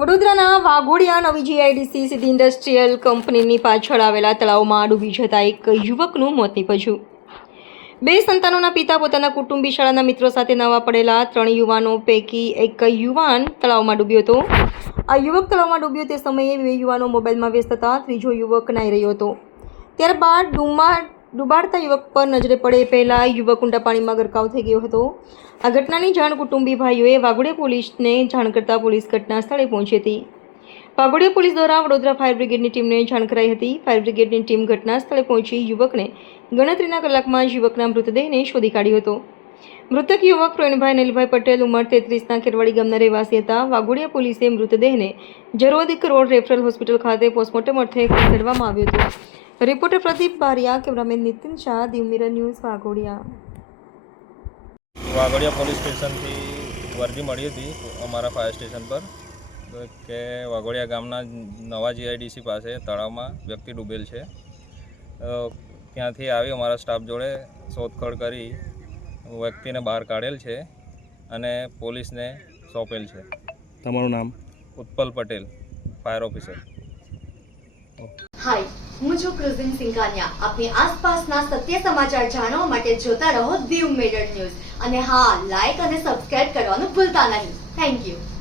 વડોદરાના વાઘોડિયા નવી જીઆઈડીસી સીધી ઇન્ડસ્ટ્રીયલ કંપનીની પાછળ આવેલા તળાવમાં ડૂબી જતા એક યુવકનું મોત નીપજ્યું. 2 સંતાનોના પિતા પોતાના કુટુંબી શાળાના મિત્રો સાથે નવા પડેલા 3 યુવાનો પૈકી એક યુવાન તળાવમાં ડૂબ્યો હતો. આ યુવક તળાવમાં ડૂબ્યો તે સમયે 2 યુવાનો મોબાઈલમાં વ્યસ્ત હતા. ત્રીજો યુવક નાહી રહ્યો હતો. ત્યારબાદ ડૂબાડતા યુવક પર નજરે પડે પહેલા યુવક ઊંડા પાણીમાં ગરકાવ થઈ ગયો હતો. આ ઘટનાની જાણ કુટુંબી ભાઈઓએ વાઘોડિયા પોલીસને જાણ કરતા પોલીસ ઘટના સ્થળે પહોંચી હતી. વાઘોડિયા પોલીસ દ્વારા વડોદરા ફાયર બ્રિગેડની ટીમને જાણ કરાઈ હતી. ફાયર બ્રિગેડની ટીમ ઘટના સ્થળે પહોંચી યુવકને ગણતરીના કલાકમાં જ યુવકના મૃતદેહને શોધી કાઢ્યો હતો. મૃતક યુવક પ્રવીણભાઈ અનિલભાઈ પટેલ ઉંમર 33ના ખેરવાડી ગામના રહેવાસી હતા. વાઘોડિયા પોલીસે મૃતદેહને જરોદિક રોડ રેફરલ હોસ્પિટલ ખાતે પોસ્ટમોર્ટમ અર્થે ખસેડવામાં આવ્યો હતો. Reporter Pradeep Bariya, cameraman Nitin Shah, Diu mirror news, Waghodia. Waghodia police સ્ટેશનથી વર્દી મળી હતી અમારા ફાયર સ્ટેશન પર કે વાઘોડિયા ગામના નવા જીઆઈડીસી પાસે તળાવમાં વ્યક્તિ ડૂબેલ છે. ત્યાંથી આવી અમારા સ્ટાફ જોડે શોધખોળ કરી વ્યક્તિને બહાર કાઢેલ છે અને પોલીસને સોંપેલ છે. તમારું નામ? Utpal Patel, fire officer. Hi, હું છું ક્રુઝિન સિંઘાનિયા. આપની આસપાસના સત્ય સમાચાર જાણવા માટે જોતા રહો દીવ મિરર ન્યૂઝ અને હા, લાઈક અને સબસ્ક્રાઇબ કરવાનું ભૂલતા નહીં. Thank you.